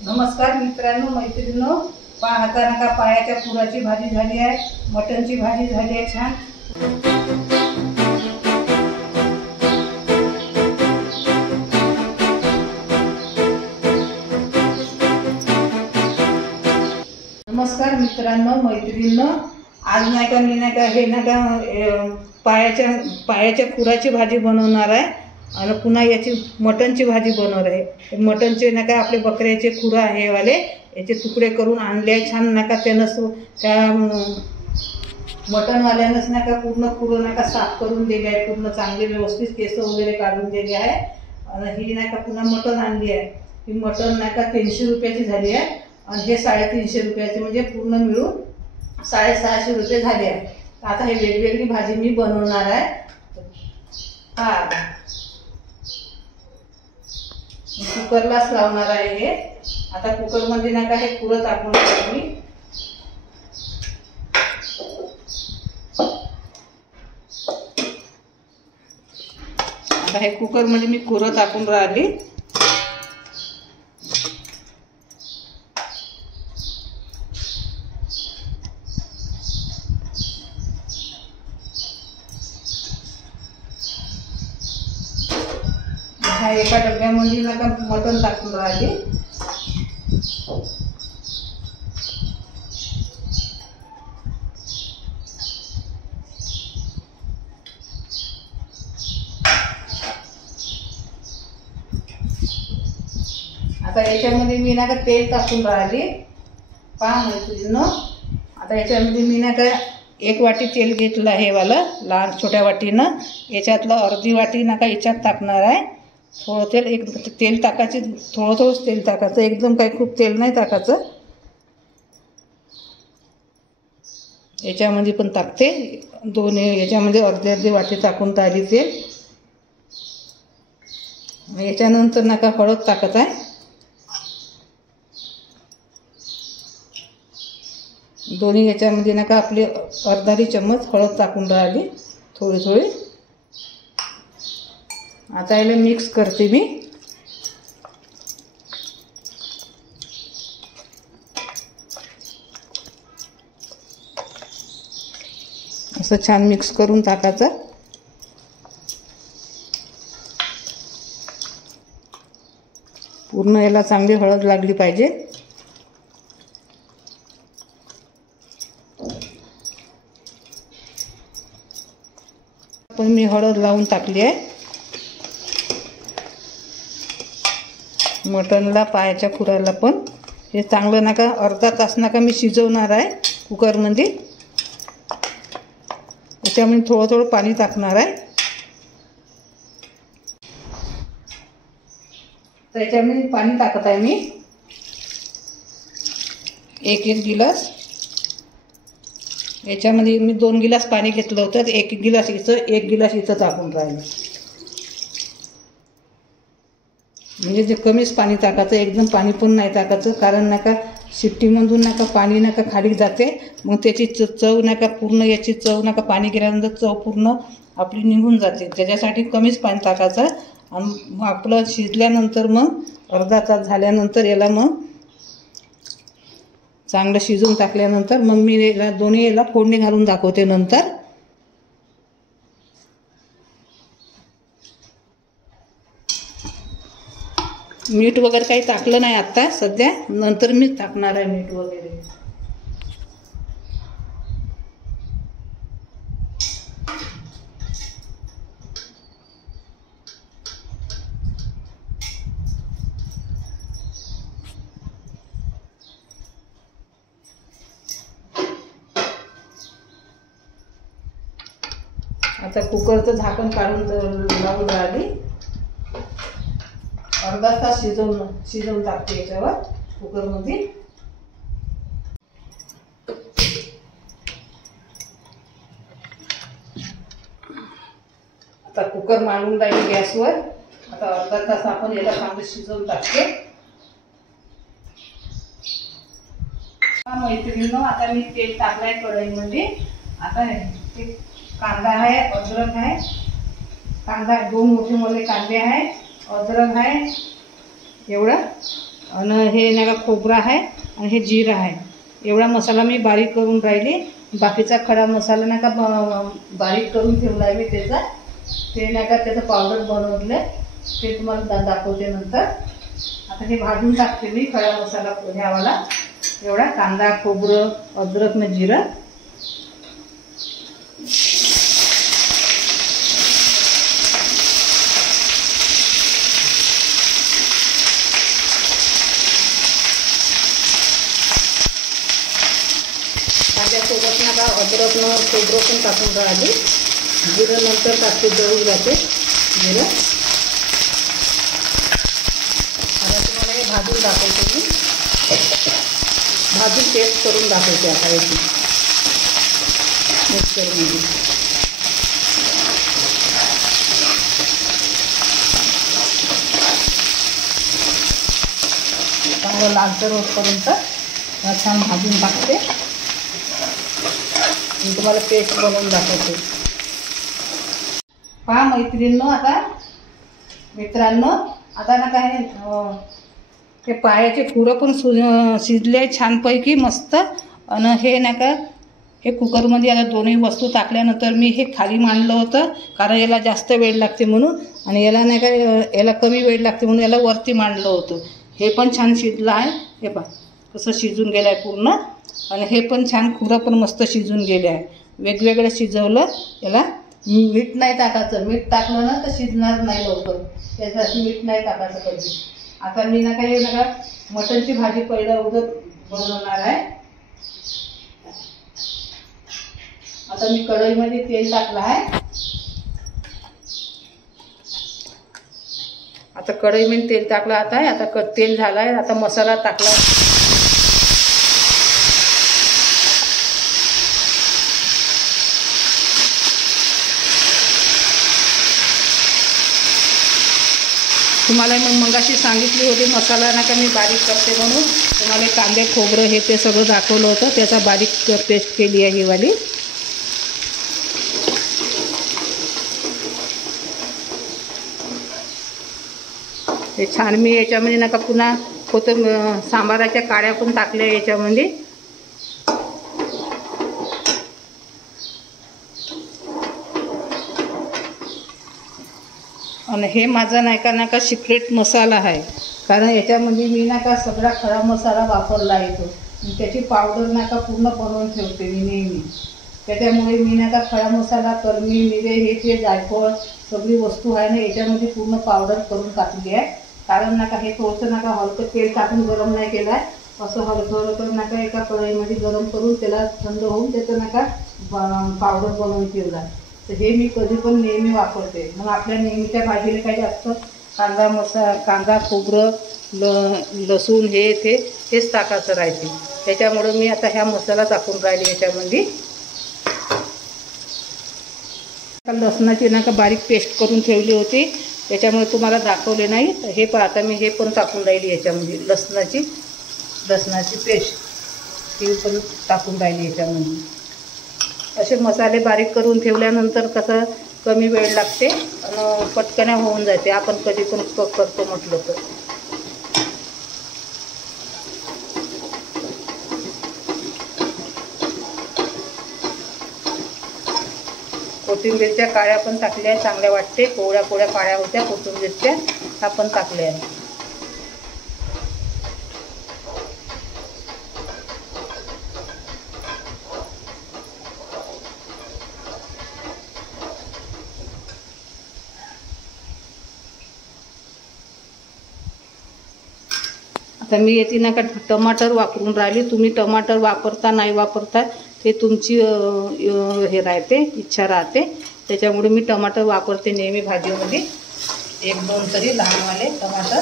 नमस्कार मित्रांनो, मैत्रिणींनो, पाहता नका पायाच्या पुराची भाजी झाली आहे, मटणची भाजी झाली आहे छान। नमस्कार मित्रांनो, मैत्रिणींनो, आज नाही का मी नाही का हे नाही का पायाच्या खुराची भाजी बनवणार आहे आणि पुन्हा याची मटणची भाजी बनवणार आहे। मटणचे नाही का आपले बकऱ्याचे खुरा आहे वाले याचे तुकडे करून आणले छान नाही का, त्यानं त्या मटणवाल्यानंच नाही का पूर्ण खुरं नाही का साफ करून दिले आहे, पूर्ण चांगले व्यवस्थित केस वगैरे काढून दिले आहे। आणि ही नाही का पुन्हा मटण आणली आहे। ही मटण नाही का 300 रुपयाची झाली आहे आणि हे 350 रुपयाचे, म्हणजे पूर्ण मिळून 650 रुपये झाले आहे। आता हे वेगवेगळी भाजी मी बनवणार आहे। कुकरलाच लावणार आहे हे। आता कुकरमध्ये नाही का हे खुरं टाकून मी आता हे कुकरमध्ये मी खुरं टाकून राहिली। हा एका डब्यामध्ये नका मटण टाकून राहिली। आता याच्यामध्ये मी नका तेल टाकून राहिली। पहा मैत्रिणींनो, आता याच्यामध्ये मी नका 1 वाटी तेल घेतलं आहे वाला लहान छोट्या वाटीनं। याच्यातलं अर्धी वाटी नका याच्यात टाकणार आहे। थोडं तेल टाकायचे, थोडंच तेल टाकायचं, एकदम काही खूप तेल नाही टाकायचं। याच्यामध्ये पण टाकते, दोन्ही याच्यामध्ये अर्धी वाटी टाकून टाकली तेल। याच्यानंतर नका हळद टाकत आहे, दोन्ही याच्यामध्ये नका आपली अर्धा चम्मच हळद टाकून राहिली थोडी थोडी। आता याला मिक्स करते मी। असं छान मिक्स करून टाकायचं। पूर्ण याला चांगली हळद लागली पाहिजे। पण मी हळद लावून टाकली आहे। मटणला पायाच्या खुराला पण हे चांगलं नका अर्धा तास नका मी शिजवणार आहे कुकरमध्ये। त्याच्यामध्ये थोडं पाणी टाकणार आहे। त्याच्यामध्ये पाणी टाकत आहे मी 1 गिलास। याच्यामध्ये मी 2 गिलास पाणी घेतलं होतं, 1 गिलास इथं टाकून राहिलं। म्हणजे जे कमीच पाणी टाकायचं, एकदम पाणी पण नाही टाकायचं, कारण नका शिट्टीमधून नका पाणी नका खाली जाते, मग त्याची चव नका पूर्ण याची चव नका पाणी गेल्यानंतर चव पूर्ण आपली निघून जाते। त्याच्यासाठी कमीच पाणी टाकायचं। आणि आपलं शिजल्यानंतर मग अर्धा तास झाल्यानंतर याला मग चांगलं शिजवून टाकल्यानंतर मग मी याला दोन्ही याला फोडणी घालून दाखवते नंतर। मीठ वगैरे काही टाकलं नाही आता सध्या, नंतर मी टाकणार आहे मीठ वगैरे। आता कुकरचं झाकण काढून लावून राहिली। अर्धा तास शिजवून टाकते याच्यावर कुकरमध्ये। आता कुकर मांडून राहिली गॅसवर। आता अर्धा तास आपण याला चांगलं शिजवून टाकते। मैत्रिणींनो, आता मी तेल टाकलंय कढईमध्ये। आता हे कांदा आहे, अद्रक आहे, कांदा 2 मोठे कांदे आहे, अद्रक आहे एवढं आणि हे नाही का खोबरा आहे आणि हे जिरं आहे. एवढा मसाला मी बारीक करून राहिली. बाकीचा खडा मसाला नाही का बारीक करून ठेवला आहे मी त्याचा. ते नाही का त्याचं पावडर बनवलं ते तुम्हाला दाखवते नंतर. आता हे भाजून टाकते मी खडा मसाला ह्यावाला. एवढा कांदा खोबरं अद्रक न जिरं. कांद्यासोबत नका अद्रकनं खोबरं पण टाकून राहिली. जिरं नंतर टाकते, जळून जाते जिरं. आता तुम्हाला हे भाजून दाखवते मी. भाजून पेस्ट करून दाखवते आता याची मिक्सरमध्ये. चांगलं लालसर होतपर्यंत छान भाजून टाकते. मी तुम्हाला पेस्ट बनवून दाखवते. पहा मैत्रिणींनो, आता मित्रांनो, आता ना काय ते पायाचे खुरं पण शिजले छानपैकी मस्त. आणि हे नाही का हे कुकरमध्ये आता दोन्ही वस्तू टाकल्यानंतर मी हे खाली मांडलं होतं, कारण याला जास्त वेळ लागते म्हणून. आणि याला नाही का याला कमी वेळ लागते म्हणून याला वरती मांडलं होतं. हे पण छान शिजलं आहे. हे पहा कसं शिजून गेलं आहे पूर्ण. आणि हे पण छान खुरं पण मस्त शिजून गेले आहे. वेगवेगळं शिजवलं. याला मीठ नाही टाकायचं. मीठ टाकलं ना तर शिजणार नाही लवकर. त्यासाठी मीठ नाही टाकायचं कधी. आता मी ना काय नका मटणची भाजी पहिलं अगोदर बनवणार आहे. आता मी कढईमध्ये तेल टाकलं आहे. आता कढईमध्ये तेल टाकलं आता तेल झालं आहे. आता मसाला टाकला. तुम्हाला मगाशी सांगितली होती मसाला ना का मी बारीक करते म्हणून. तुम्हाला कांदे खोबरं हे ते सगळं दाखवलं होतं. त्याचा बारीक पेस्ट केली आहे ही वाली. हे छान मी याच्यामध्ये नका पुन्हा सांबाराच्या काड्या पण टाकल्या याच्यामध्ये. आणि हे माझा नाही का सिक्रेट मसाला आहे. कारण याच्यामध्ये मी का सगळा खडा मसाला वापरला येतो. त्याची पावडर का पूर्ण बनवून ठेवते मी नेहमी. त्याच्यामुळे मी का खडा मसाला कलमी मिरे हे जे जायफळ सगळी वस्तू आहे ना याच्यामध्ये पूर्ण पावडर करून टाकली आहे. कारण का हे थोडंसं हलकं तेल टाकून गरम नाही केलं आहे. असं हलकं एका कढईमध्ये गरम करून त्याला थंड होऊन त्याचं का पावडर बनवून ठेवला आहे. तर हे मी कधी पण नेहमी वापरते. मग आपल्या नेहमीच्या भाजीला काही जास्त कांदा खोबरं लसूण हेच टाकायचं राहते. त्याच्यामुळे मी आता ह्या मसाला टाकून राहिली याच्यामध्ये. लसणाची का बारीक पेस्ट करून ठेवली होती. त्याच्यामुळे तुम्हाला दाखवले नाही. तर हे पण आता मी हे पण टाकून राहिली याच्यामध्ये. लसणाची पेस्ट ती पण टाकून राहिली याच्यामध्ये. असे मसाले बारीक करून ठेवल्यानंतर कसं कमी वेळ लागते आणि पटकन होऊन जाते. आपण कधी पण करतो म्हटलं तर. कोथिंबीरच्या काळ्या पण टाकल्या चांगल्या वाटते. कोवळ्या काळ्या होत्या कोथिंबीरच्या, त्या पण टाकल्या आहे. आता मी याची का टमाटर वापरून राहिली. तुम्ही टमाटर वापरता नाही वापरता ते तुमची हे राहते, इच्छा राहते. त्याच्यामुळे मी टमाटर वापरते नेहमी भाजीमध्ये. 1-2 तरी लहानवाले टमाटर.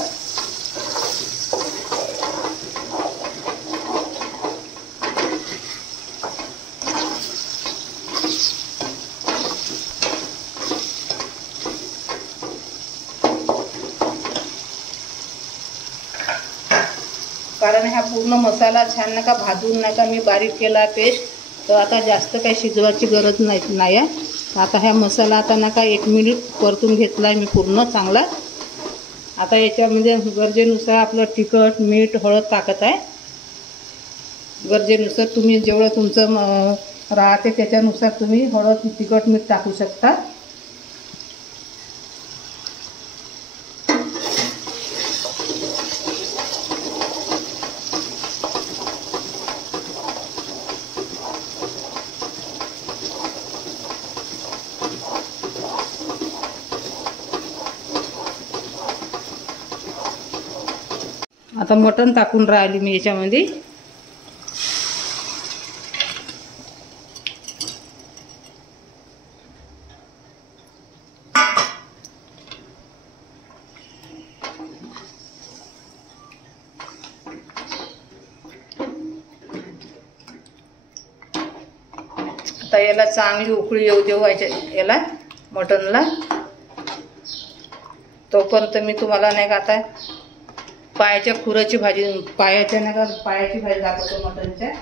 कारण हा पूर्ण मसाला छान भाजून मी बारीक केला पेस्ट. तर आता जास्त काही शिजवायची गरज नाही आहे. आता हा मसाला आता 1 मिनिट परतून घेतला आहे मी पूर्ण चांगला. आता याच्यामध्ये गरजेनुसार आपलं तिखट मीठ हळद टाकत आहे. गरजेनुसार तुम्ही जेवढं तुमचं राहते त्याच्यानुसार तुम्ही हळद तिखट मीठ टाकू शकता. आता मटण टाकून राहिली मी याच्यामध्ये. आता याला चांगली उकळी येऊ देऊ याला मटणला. तोपर्यंत मी तुम्हाला नाही का आता पायाच्या खुराची भाजी पायाची भाजी दाखवतो मटणच्या.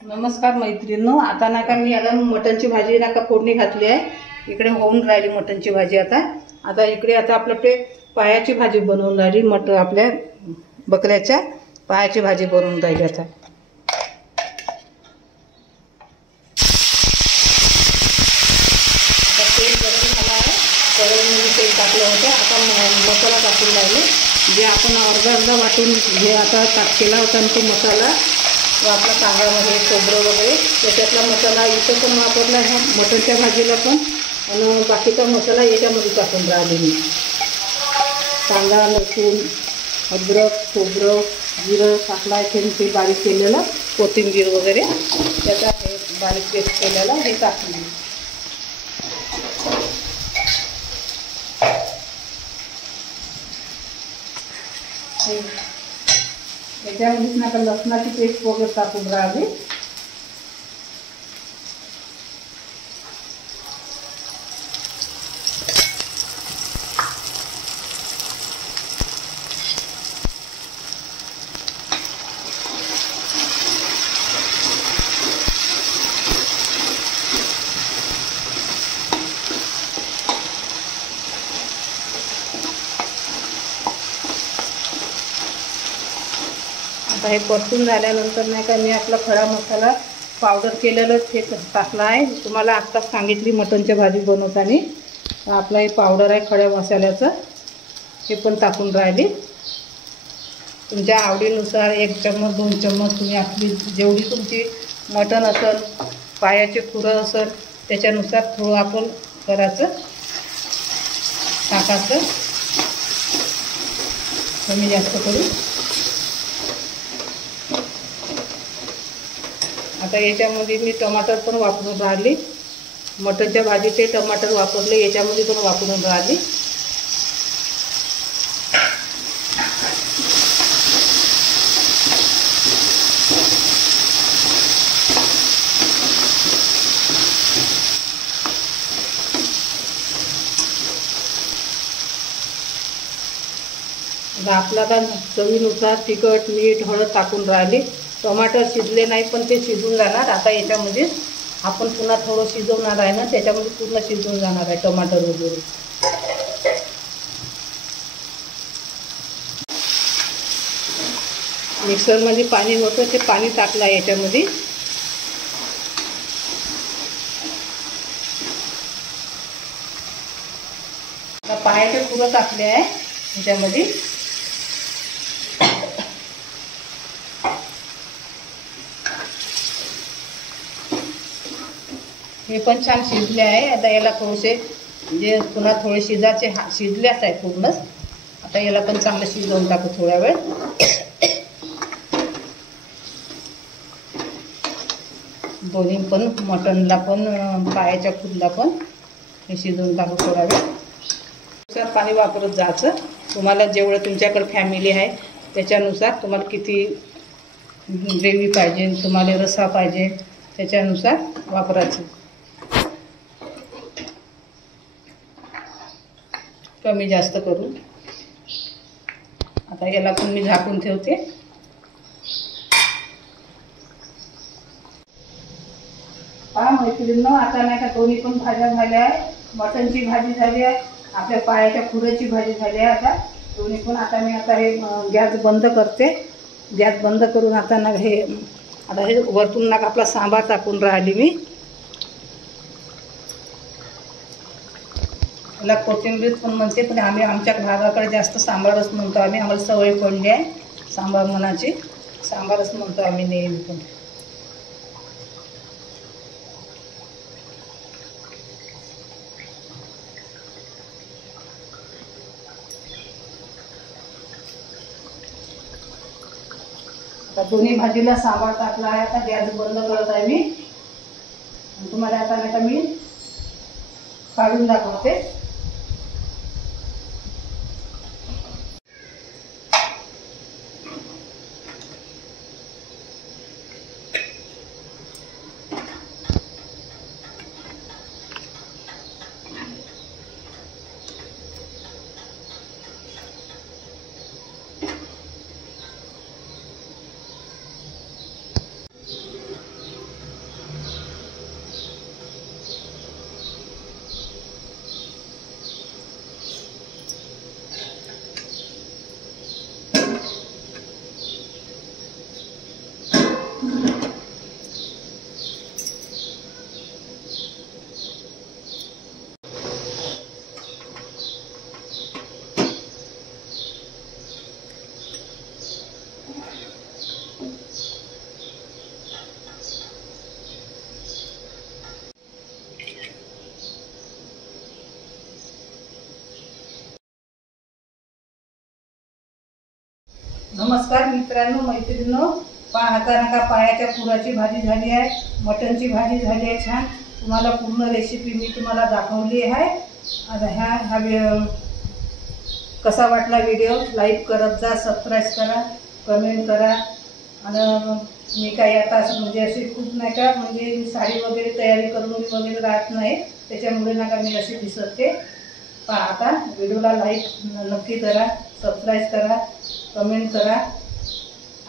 नमस्कार मैत्रिणींनो, आता नाही का मी याला मटणची भाजी नाही का फोडणी घातली आहे. इकडे होऊन राहिली मटणची भाजी. आता इकडे आता आपलं ते पायाची भाजी बनवून राहिली. आपल्या बकऱ्याच्या पायाची भाजी बनवून राहिली. आता तेल गरम झालं आहे. कढईमध्ये तेल टाकलं होतं. आता मसाला टाकून राहिले. जे आपण अर्धा वाटून हे आता केला होता तो मसाला आपला कांद्यामध्ये खोबरं वगैरे त्याच्यातला मसाला इथं पण वापरला आहे मटणच्या भाजीला पण. आणि बाकीचा मसाला याच्यामध्ये टाकून राहिली मी. कांदा लसूण अद्रक खोबरं जिरं टाकला आहे. ते बारीक केलेलं कोथिंबीर वगैरे त्याचा हे बारीक पेस्ट केलेला हे टाकली. याच्यामध्येच ना लसणाची पेस्ट वगैरे टाकून राहावी. आता हे परतून झाल्यानंतर नाही का मी आपला खडा मसाला पावडर केलेलं ते टाकला आहे. तुम्हाला आत्ताच सांगितली मटणच्या भाजी बनवताना. आपला हे पावडर आहे खड्या मसाल्याचं हे पण टाकून राहिली. तुमच्या आवडीनुसार 1 चम्मच 2 चम्मच तुम्ही आपली जेवढी तुमची मटण असेल पायाचे खुरं असेल त्याच्यानुसार थोडं आपण करायचं टाकायचं कमी जास्त करून. आता याच्यामध्ये मी टमाटर पण वापरून राहिली. मटणच्या भाजीचे टमाटर वापरले याच्यामध्ये पण वापरून राहिली. आपला चवीनुसार तिखट मीठ हळद टाकून राहिली. टमाटर शिजले नाही पण ते शिजून जाणार. आता याच्यामध्ये आपण पुन्हा थोडं शिजवणार आहे ना त्याच्यामध्ये पूर्ण शिजून जाणार आहे टमाटर वगैरे. मिक्सरमध्ये पाणी होतं ते पाणी टाकलं आहे याच्यामध्ये. आता पायाचे खुरं टाकले आहे याच्यामध्ये. हे पण छान शिजले आहे. आता याला थोडेसे जे पुन्हा थोडे शिजल्याच आहे पूर्णच. आता याला पण चांगलं शिजवून टाकू थोड्या वेळ. दोन्ही पण मटणला पण पायाच्या खुरला पण हे शिजवून टाकू थोडा वेळ. पाणी वापरत जायचं. तुम्हाला जेवढं तुमच्याकडे फॅमिली आहे त्याच्यानुसार तुम्हाला किती ग्रेव्ही पाहिजे तुम्हाला रस्सा पाहिजे त्याच्यानुसार वापरायचं. कमी जास्त करू. आता याला पण मी झाकून ठेवते. पहा मैत्रिणींनो, आता नाही का दोन्ही पण भाज्या झाल्या आहे. मटणची भाजी झाली आहे, आपल्या पायाच्या खुराची भाजी झाली आहे. आता दोन्ही पण आता मी हे गॅस बंद करते. गॅस बंद करून आता हे वरतून आपला सांबार टाकून राहिली मी. याला कोथिंबीर पण म्हणते, पण आम्ही आमच्या भागाकडे जास्त सांबारच म्हणतो. आम्हाला सवय पडली आहे सांबार म्हणाची. सांबारच म्हणतो आम्ही नेहमी पण. आता दोन्ही भाजीला सांबार टाकला आहे. आता गॅस बंद करत आहे मी. तुम्हाला आता मी काढून दाखवते. नमस्कार मित्रांनो, मैत्रिणींनो. आता पायाच्या खुराची भाजी झाली आहे, मटणची भाजी झाली आहे छान. तुम्हाला पूर्ण रेसिपी मी तुम्हाला दाखवली आहे. आता कसा वाटला व्हिडिओ लाईक करत जा, सबस्क्राईब करा, कमेंट करा. आणि मी काही आता अशी खूप नाही का साडी वगैरे तयारी करून वगैरे राहत नाही, त्याच्यामुळे मी अशी दिसते. आता व्हिडिओला लाईक नक्की करा, सबस्क्राईब करा, कमेंट करा.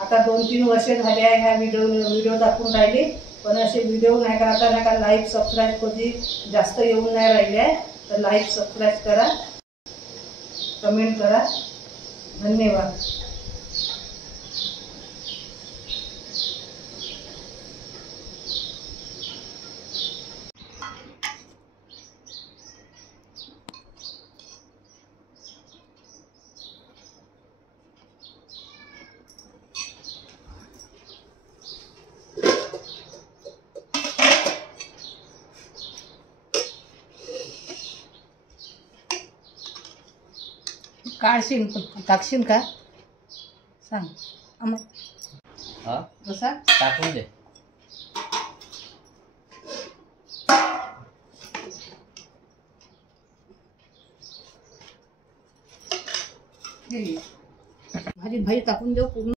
आता 2-3 वर्ष झाले आहे ह्या व्हिडिओ दाखवून राहिले, पण असे व्हिडिओ आता लाईक सबस्क्राईब कधी जास्त येऊन नाही राहिले आहे. तर लाईक सबस्क्राईब करा, कमेंट करा. धन्यवाद. काढशील टाकशील का सांग आम्हा. हा कसा टाकून दे. भाजी टाकून देऊ पूर्ण.